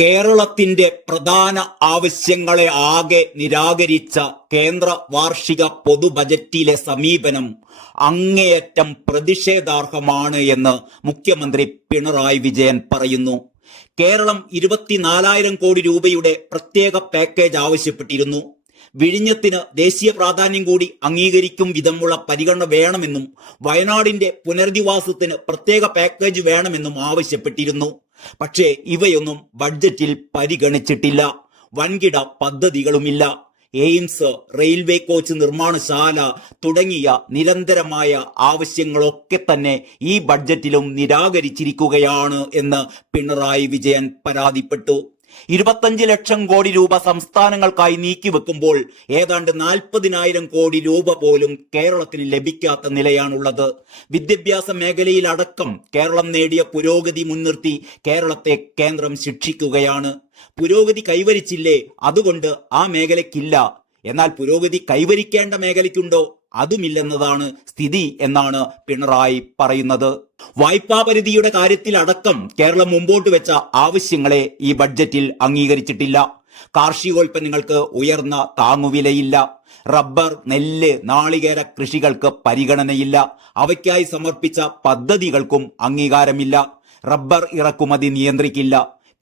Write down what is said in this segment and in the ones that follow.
കേരളത്തിന്റെ പ്രധാന ആവശ്യങ്ങളെ ആകെ നിരാകരിച്ച കേന്ദ്ര വാർഷിക പൊതു ബജറ്റിലെ സമീപനം അങ്ങേയറ്റം പ്രതിഷേധാർഹമാണ് എന്ന് മുഖ്യമന്ത്രി പിണറായി വിജയൻ പറയുന്നു. കേരളം 24,000 കോടി രൂപയുടെ പ്രത്യേക പാക്കേജ് ആവശ്യപ്പെട്ടിരുന്നു. വിഴിഞ്ഞത്തിന് ദേശീയ പ്രാധാന്യം കൂടി അംഗീകരിക്കും വിധമുള്ള പരിഗണന വേണമെന്നും വയനാടിന്റെ പുനരധിവാസത്തിന് പ്രത്യേക പാക്കേജ് വേണമെന്നും ആവശ്യപ്പെട്ടിരുന്നു. പക്ഷേ ഇവയൊന്നും ബഡ്ജറ്റിൽ പരിഗണിച്ചിട്ടില്ല. വൻകിട പദ്ധതികളുമില്ല. എയിംസ്, റെയിൽവേ കോച്ച് നിർമ്മാണശാല തുടങ്ങിയ നിരന്തരമായ ആവശ്യങ്ങളൊക്കെ തന്നെ ഈ ബഡ്ജറ്റിലും നിരാകരിച്ചിരിക്കുകയാണ് എന്ന് പിണറായി വിജയൻ പരാതിപ്പെട്ടു. 25 ലക്ഷം കോടി രൂപ സംസ്ഥാനങ്ങൾക്കായി നീക്കിവെക്കുമ്പോൾ ഏതാണ്ട് 40,000 കോടി രൂപ പോലും കേരളത്തിന് ലഭിക്കാത്ത നിലയാണുള്ളത്. വിദ്യാഭ്യാസ മേഖലയിൽ അടക്കം കേരളം നേടിയ പുരോഗതി മുൻനിർത്തി കേരളത്തെ കേന്ദ്രം ശിക്ഷിക്കുകയാണ്. പുരോഗതി കൈവരിച്ചില്ലേ, അതുകൊണ്ട് ആ മേഖലയ്ക്കില്ല. എന്നാൽ പുരോഗതി കൈവരിക്കേണ്ട മേഖലയ്ക്കുണ്ടോ, അതുമില്ലെന്നതാണ് സ്ഥിതി എന്നാണ് പിണറായി പറയുന്നത്. വായ്പാ പരിധിയുടെ കാര്യത്തിൽ അടക്കം കേരളം മുമ്പോട്ട് വെച്ച ആവശ്യങ്ങളെ ഈ ബഡ്ജറ്റിൽ അംഗീകരിച്ചിട്ടില്ല. കാർഷികോൽപ്പന്നങ്ങൾക്ക് ഉയർന്ന താങ്ങുവിലയില്ല. റബ്ബർ, നെല്ല്, നാളികേര കൃഷികൾക്ക് പരിഗണനയില്ല. അവയ്ക്കായി സമർപ്പിച്ച പദ്ധതികൾക്കും അംഗീകാരമില്ല. റബ്ബർ ഇറക്കുമതി നിയന്ത്രിക്കില്ല.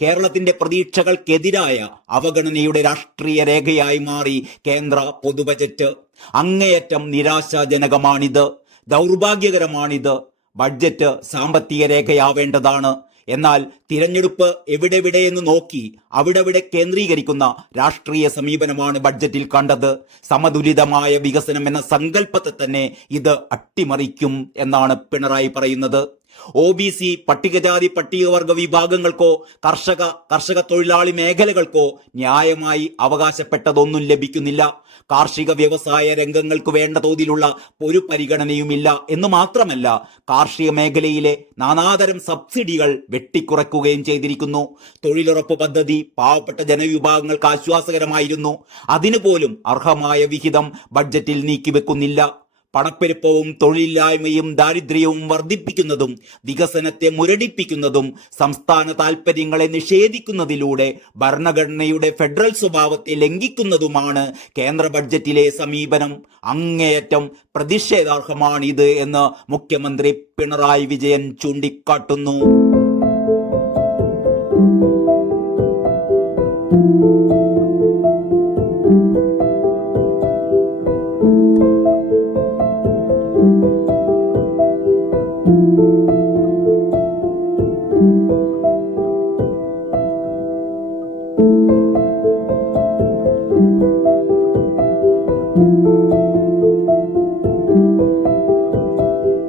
കേരളത്തിന്റെ പ്രതീക്ഷകൾക്കെതിരായ അവഗണനയുടെ രാഷ്ട്രീയ രേഖയായി മാറി കേന്ദ്ര പൊതുബജറ്റ്. അങ്ങേയറ്റം നിരാശാജനകമാണിത്, ദൗർഭാഗ്യകരമാണിത്. ബഡ്ജറ്റ് സാമ്പത്തിക രേഖയാവേണ്ടതാണ്. എന്നാൽ തിരഞ്ഞെടുപ്പ് എവിടെയെന്ന് നോക്കി അവിടെ കേന്ദ്രീകരിക്കുന്ന രാഷ്ട്രീയ സമീപനമാണ് ബഡ്ജറ്റിൽ കണ്ടത്. സമതുലിതമായ വികസനം എന്ന സങ്കല്പത്തെ തന്നെ ഇത് അട്ടിമറിക്കും എന്നാണ് പിണറായി പറയുന്നത്. OBC, പട്ടികജാതി പട്ടികവർഗ വിഭാഗങ്ങൾക്കോ കർഷക തൊഴിലാളി മേഖലകൾക്കോ ന്യായമായി അവകാശപ്പെട്ടതൊന്നും ലഭിക്കുന്നില്ല. കാർഷിക വ്യവസായ രംഗങ്ങൾക്ക് വേണ്ട തോതിലുള്ള ഒരു പരിഗണനയുമില്ല എന്ന് മാത്രമല്ല, കാർഷിക മേഖലയിലെ നാനാതരം സബ്സിഡികൾ വെട്ടിക്കുറയ്ക്കുകയും ചെയ്തിരിക്കുന്നു. തൊഴിലുറപ്പ് പദ്ധതി പാവപ്പെട്ട ജനവിഭാഗങ്ങൾക്ക് ആശ്വാസകരമായിരുന്നു. അതിനു പോലും അർഹമായ വിഹിതം ബഡ്ജറ്റിൽ നീക്കിവെക്കുന്നില്ല. പണപ്പെരുപ്പവും തൊഴിലില്ലായ്മയും ദാരിദ്ര്യവും വർദ്ധിപ്പിക്കുന്നതും വികസനത്തെ മുരടിപ്പിക്കുന്നതും സംസ്ഥാന താൽപര്യങ്ങളെ നിഷേധിക്കുന്നതിലൂടെ ഭരണഘടനയുടെ ഫെഡറൽ സ്വഭാവത്തെ ലംഘിക്കുന്നതുമാണ് കേന്ദ്ര ബഡ്ജറ്റിലെ സമീപനം. അങ്ങേയറ്റം പ്രതിഷേധാർഹമാണിത് എന്ന് മുഖ്യമന്ത്രി പിണറായി വിജയൻ ചൂണ്ടിക്കാട്ടുന്നു. Thank you.